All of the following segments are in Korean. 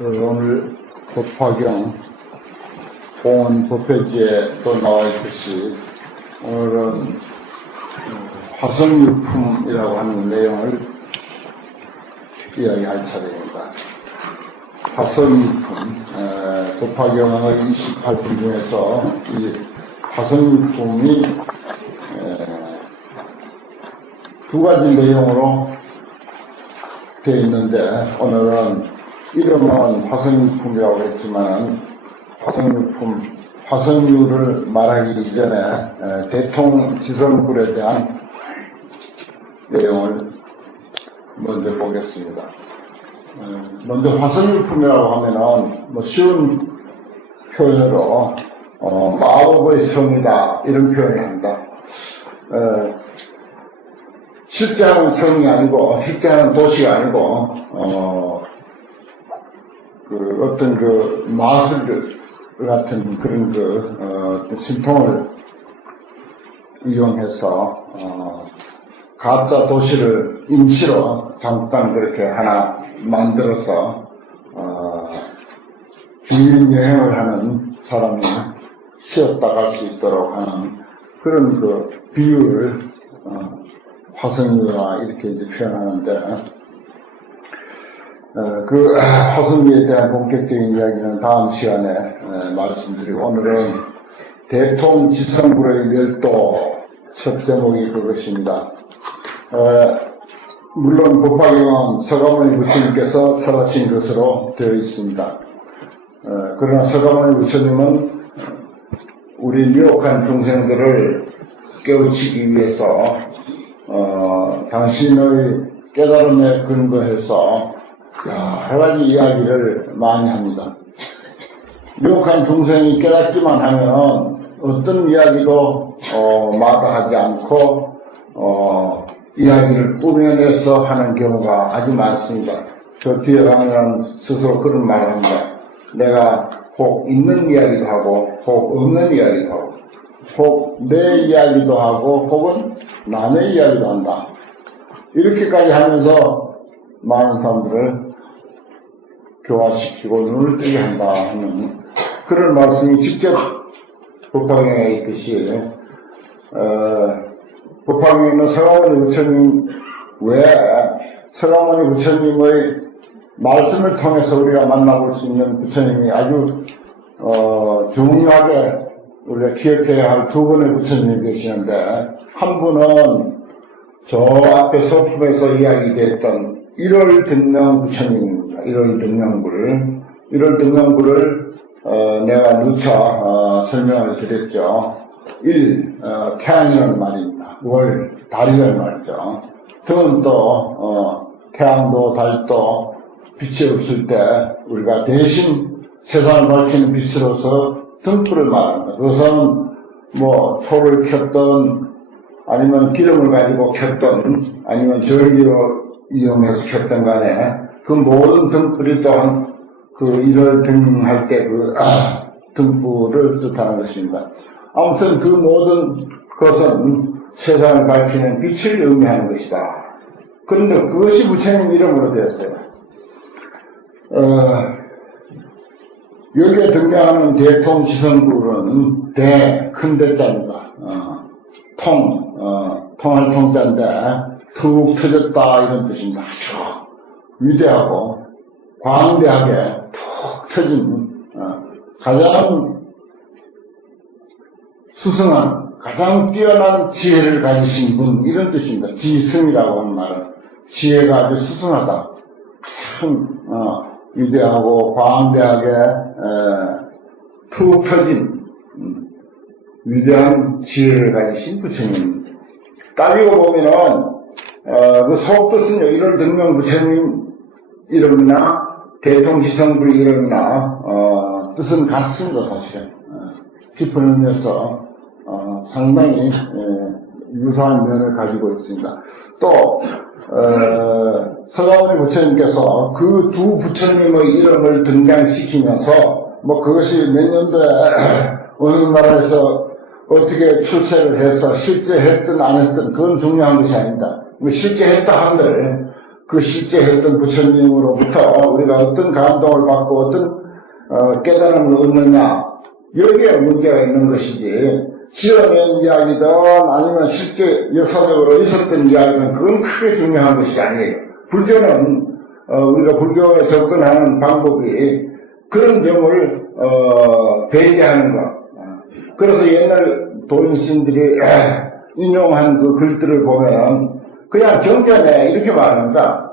오늘 법화경 공원 법회지에 또 나와 있듯이 오늘은 화성유품이라고 하는 내용을 이야기할 차례입니다. 화성유품, 법화경의 28품 중에서 이 화성유품이 두 가지 내용으로 되어 있는데, 오늘은 이름은 화성유품이라고 했지만 화성유를 말하기 이전에 대통지성불에 대한 내용을 먼저 보겠습니다. 먼저 화성유품이라고 하면은 쉬운 표현으로 마법의 성이다 이런 표현을 합니다. 실제하는 성이 아니고 실제하는 도시가 아니고 어떤 마술 같은 그런 신통을 이용해서 가짜 도시를 임시로 잠깐 그렇게 하나 만들어서 긴 여행을 하는 사람이 쉬었다 갈 수 있도록 하는 그런 비유를 화성유라 이렇게 이제 표현하는데, 화성유에 대한 본격적인 이야기는 다음 시간에 말씀드리고, 오늘은 대통지성불의 멸도 첫 제목이 그것입니다. 물론 법화경은 서가모니 부처님께서 설하신 것으로 되어 있습니다. 그러나 서가모니 부처님은 우리 미혹한 중생들을 깨우치기 위해서 당신의 깨달음에 근거해서 여러 가지 이야기를 많이 합니다. 미혹한 중생이 깨닫기만 하면 어떤 이야기도 마다하지 않고 이야기를 꾸며내서 하는 경우가 아주 많습니다. 저 뒤에 가면 스스로 그런 말을 합니다. 내가 혹 있는 이야기도 하고 혹 없는 이야기도 하고 혹 내 이야기도 하고 혹은 남의 이야기도 한다. 이렇게까지 하면서 많은 사람들을 교화시키고 눈을 뜨게 한다 하는 그런 말씀이 직접 법화경에 있듯이, 법화경에는 서가모니 부처님 외에 서가모니 부처님의 말씀을 통해서 우리가 만나볼 수 있는 부처님이 아주 중요하게 우리가 기억해야 할 두 분의 부처님이 계시는데, 한 분은 저 앞에 소품에서 이야기됐던 1월 등명 부처님입니다. 1월 등명불을 내가 누차 설명을 드렸죠. 태양이라는 말입니다. 월, 달이라는 말이죠. 등은 또 태양도 달도 빛이 없을 때 우리가 대신 세상을 밝히는 빛으로서 등불을 말합니다. 그것은 초를 켰던 아니면 기름을 가지고 켰던 아니면 전기로 이용해서 켰던 간에 그 모든 등불이 또한 일월 등할 때 등불을 뜻하는 것입니다. 아무튼 그 모든 것은 세상을 밝히는 빛을 의미하는 것이다. 그런데 그것이 부처님 이름으로 되었어요. 여기에 등장하는 대통지성불은 큰 대자입니다. 통할 통자인데 툭 터졌다 이런 뜻입니다. 아주 위대하고 광대하게 툭 터진 가장 수승한 가장 뛰어난 지혜를 가지신 분 이런 뜻입니다. 지승이라고 하는 말은 지혜가 아주 수승하다, 참 위대하고 광대하게 툭 터진 위대한 지혜를 가지신 부처님. 따지고 보면은 그 속뜻은요, 1월 등명 부처님 이름이나 대통지성불 이름이나 뜻은 같습니다. 사실은 깊은 의미에서 상당히 유사한 면을 가지고 있습니다. 또 서가모니 부처님께서 그 두 부처님의 이름을 등장시키면서 그것이 몇 년도에 어느 나라에서 어떻게 출세를 해서 실제 했든 안 했든 그건 중요한 것이 아닙니다. 실제 했다 한들 그 실제 했던 부처님으로부터 우리가 어떤 감동을 받고 어떤 깨달음을 얻느냐, 여기에 문제가 있는 것이지, 지어낸 이야기든 아니면 실제 역사적으로 있었던 이야기는 그건 크게 중요한 것이 아니에요. 불교는 우리가 불교에 접근하는 방법이 그런 점을 배제하는 것. 그래서 옛날 도인스님들이 인용한 그 글들을 보면은 그냥 경전에 이렇게 말합니다.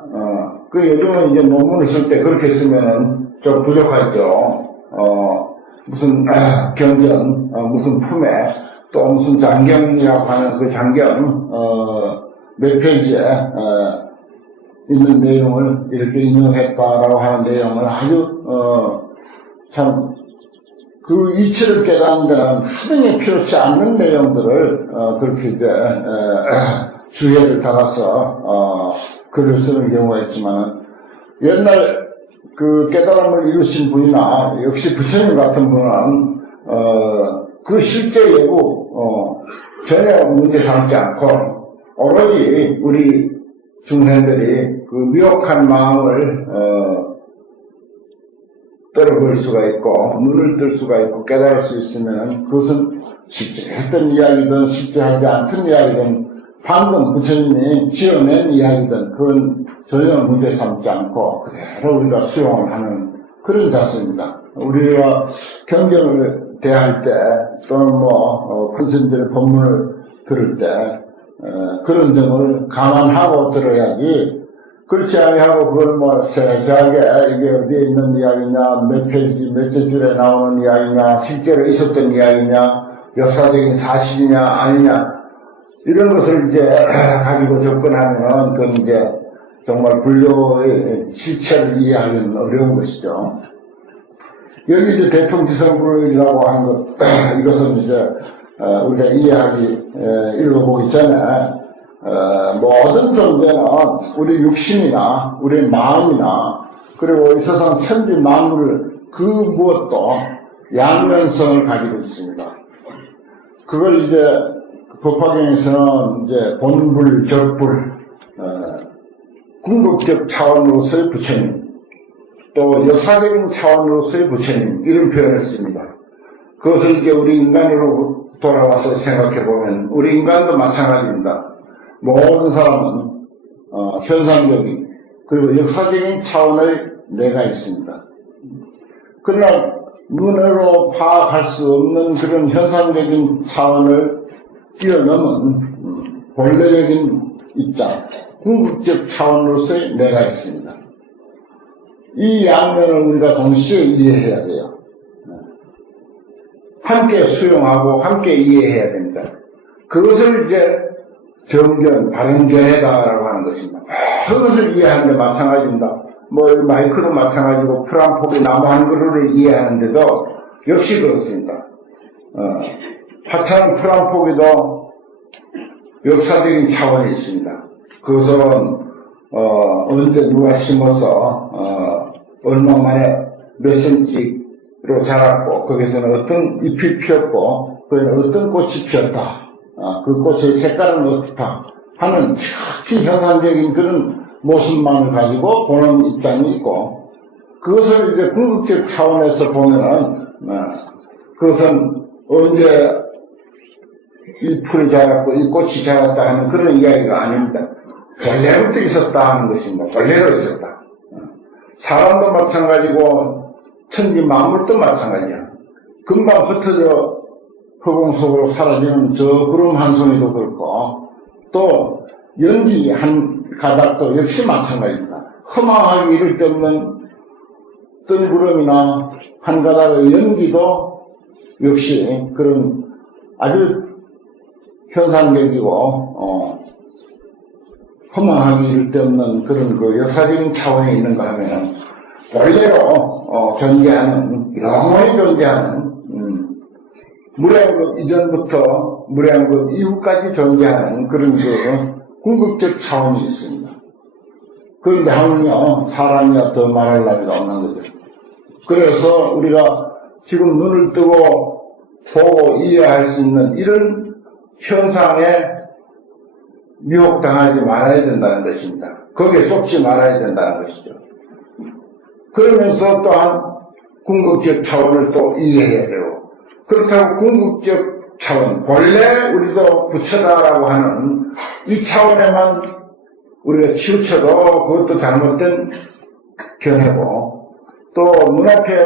그 요즘은 이제 논문을 쓸 때 그렇게 쓰면은 좀 부족하죠. 무슨 경전, 무슨 품에 또 무슨 장경이라고 하는 그 장경 몇 페이지에 있는 내용을 이렇게 인용했다라고 하는 내용을 아주 참 그 이치를 깨닫는 데는 수능이 필요치 않는 내용들을 그렇게 이제 주의를 달아서 글을 쓰는 경우가 있지만, 옛날 그 깨달음을 이루신 분이나 역시 부처님 같은 분은 그 실제 예고 전혀 문제 삼지 않고 오로지 우리 중생들이 그 미혹한 마음을 떨어볼 수가 있고 눈을 뜰 수가 있고 깨달을 수 있으면, 그것은 실제 했던 이야기든 실제 하지 않던 이야기든 방금 부처님이 지어낸 이야기든 그건 전혀 문제 삼지 않고 그대로 우리가 수용을 하는 그런 자세입니다. 우리가 경전을 대할 때 또는 큰 스님들의 법문을 들을 때 그런 점을 감안하고 들어야지, 그렇지 아니하고 그걸 세세하게 이게 어디에 있는 이야기냐, 몇 페이지 몇째 줄에 나오는 이야기냐, 실제로 있었던 이야기냐, 역사적인 사실이냐 아니냐, 이런 것을 이제 가지고 접근하면은 그건 이제 정말 불교의 실체를 이해하기는 어려운 것이죠. 여기 이제 대통지성불이라고 하는 것, 이것은 이제 우리가 이해하기 읽어보기 전에 모든 존재는 우리 육신이나 우리 마음이나 그리고 이 세상 천지 만물 그 무엇도 양면성을 가지고 있습니다. 그걸 이제 법화경에서는 이제 본불, 적불, 궁극적 차원으로서의 부처님, 또 역사적인 차원으로서의 부처님, 이런 표현을 씁니다. 그것을 이제 우리 인간으로 돌아와서 생각해 보면 우리 인간도 마찬가지입니다. 모든 사람은 현상적인 그리고 역사적인 차원의 내가 있습니다. 그러나 눈으로 파악할 수 없는 그런 현상적인 차원을 뛰어넘은 본래적인 입장, 궁극적 차원으로서의 내가 있습니다. 이 양면을 우리가 동시에 이해해야 돼요. 함께 수용하고 함께 이해해야 됩니다. 그것을 이제 정견, 바른견해다라고 하는 것입니다. 그것을 이해하는 데 마찬가지입니다. 마이크로 마찬가지고 프랑포비 나무 한 그루를 이해하는데도 역시 그렇습니다. 화창 프랑포비도 역사적인 차원이 있습니다. 그것은 언제 누가 심어서 얼마 만에 몇 cm로 자랐고 거기서는 어떤 잎이 피었고 거기는 어떤 꽃이 피었다. 그 꽃의 색깔은 어떻다 하는 특히 현상적인 그런 모습만을 가지고 보는 입장이 있고, 그것을 이제 궁극적 차원에서 보면은 그것은 언제 이 풀이 자랐고 이 꽃이 자랐다 하는 그런 이야기가 아닙니다. 원래부터 있었다 하는 것입니다. 원래로 있었다. 사람도 마찬가지고 천지 만물도 마찬가지야. 금방 흩어져 허공 속으로 사라지는 저 구름 한 송이도 그렇고, 또 연기 한 가닥도 역시 마찬가지입니다. 허망하게 이를 데 없는 뜬 구름이나 한 가닥의 연기도 역시 그런 아주 현상적이고 허망하게 이를 데 없는 그런 그 역사적인 차원에 있는가 하면 원래로 존재하는, 영원히 존재하는 무량겁 이전부터 무량겁 이후까지 존재하는 그런 그 궁극적 차원이 있습니다. 그런데 하면요, 사람이야 더 말할 나위가 없는 거죠. 그래서 우리가 지금 눈을 뜨고 보고 이해할 수 있는 이런 현상의 미혹당하지 말아야 된다는 것입니다. 거기에 속지 말아야 된다는 것이죠. 그러면서 또한 궁극적 차원을 또 이해해야 되고, 그렇다고 궁극적 차원, 본래 우리도 부처다라고 하는 이 차원에만 우리가 치우쳐도 그것도 잘못된 견해고, 또 눈앞에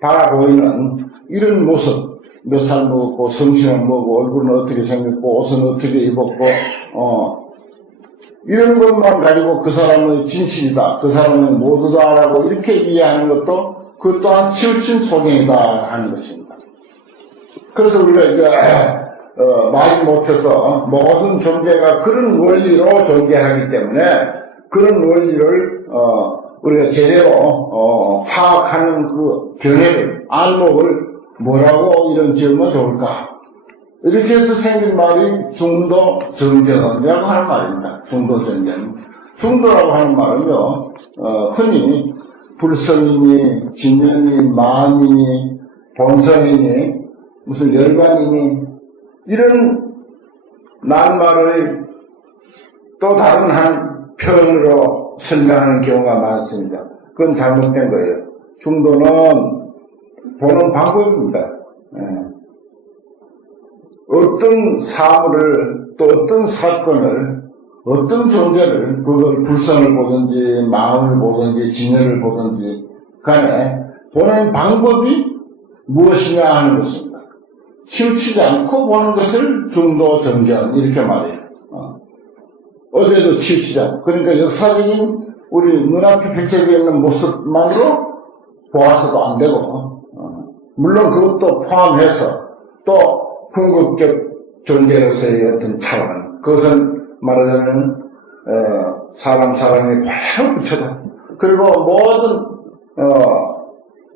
바라보이는 이런 모습, 몇 살 먹었고, 성신은 뭐고, 얼굴은 어떻게 생겼고, 옷은 어떻게 입었고, 이런 것만 가지고 그 사람의 진실이다, 그 사람은 모두다라고 이렇게 이해하는 것도 그 또한 치우친 소견이다 하는 것입니다. 그래서 우리가 이제 말이 못해서 모든 존재가 그런 원리로 존재하기 때문에 그런 원리를 우리가 제대로 파악하는 그 견해를, 안목을 뭐라고 이런 지으면 좋을까? 이렇게 해서 생긴 말이 중도정견이라고 하는 말입니다. 중도정견. 중도라고 하는 말은요, 흔히 불성이니, 진연이, 마음이니, 본성이니, 무슨 열반이니, 이런 낱말의 또 다른 한 표현으로 설명하는 경우가 많습니다. 그건 잘못된 거예요. 중도는 보는 방법입니다. 어떤 사물을, 또 어떤 사건을, 어떤 존재를, 그걸 불성을 보든지, 마음을 보든지, 진열을 보든지 간에 보는 방법이 무엇이냐 하는 것입니다. 치우치지 않고 보는 것을 중도정견, 이렇게 말해요. 어디에도 치우치지 않고. 그러니까 역사적인 우리 눈앞에 펼쳐져 있는 모습만으로 보아서도 안 되고, 물론 그것도 포함해서 또 궁극적 존재로서의 어떤 차원, 그것은 말하자면 사람이 바로 붙여다. 그리고 모든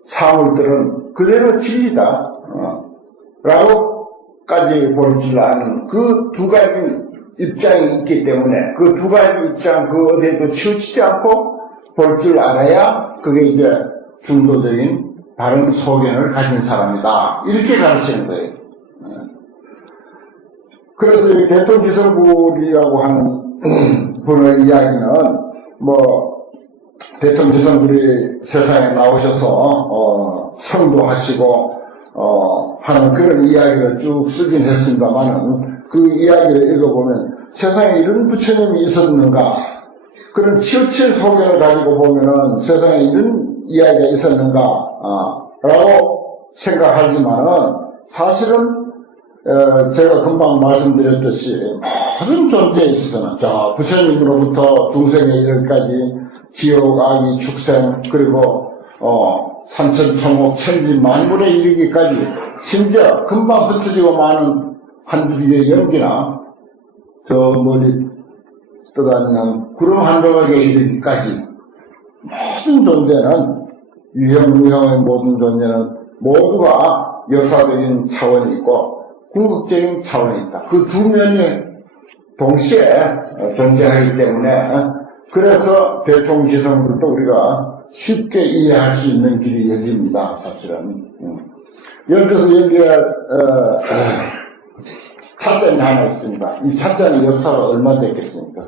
사물들은 그대로 진리다 라고까지 볼 줄 아는 그 두 가지 입장이 있기 때문에 그 두 가지 입장 그 어디에도 치우치지 않고 볼 줄 알아야 그게 이제 중도적인 바른 소견을 가진 사람이다, 이렇게 가르치는 거예요. 그래서 이 대통기성불이라고 하는 분의 이야기는 대통기성불이 세상에 나오셔서 성도하시고 하는 그런 이야기를 쭉 쓰긴 했습니다만은 그 이야기를 읽어보면 세상에 이런 부처님이 있었는가, 그런 치우친 소견을 가지고 보면은 세상에 이런 이야기가 있었는가 라고 생각하지만은 사실은 제가 금방 말씀드렸듯이 모든 존재에 있어서는 저 부처님으로부터 중생에 이르기까지 지옥, 악이, 축생, 그리고 산천초목, 천지, 만물에 이르기까지, 심지어 금방 흩어지고 마는 한 줄기의 연기나 저 멀리 떠다니는 구름 한 조각에 이르기까지 모든 존재는, 유형무형의 모든 존재는 모두가 역사적인 차원이 있고 궁극적인 차원이 있다. 그 두 면이 동시에 존재하기 때문에, 그래서 대통기성불도 우리가 쉽게 이해할 수 있는 길이 여기입니다, 사실은. 예를 들어서 여기에 찻잔이 하나 있습니다. 이 찻잔이 역사가 얼마 됐겠습니까?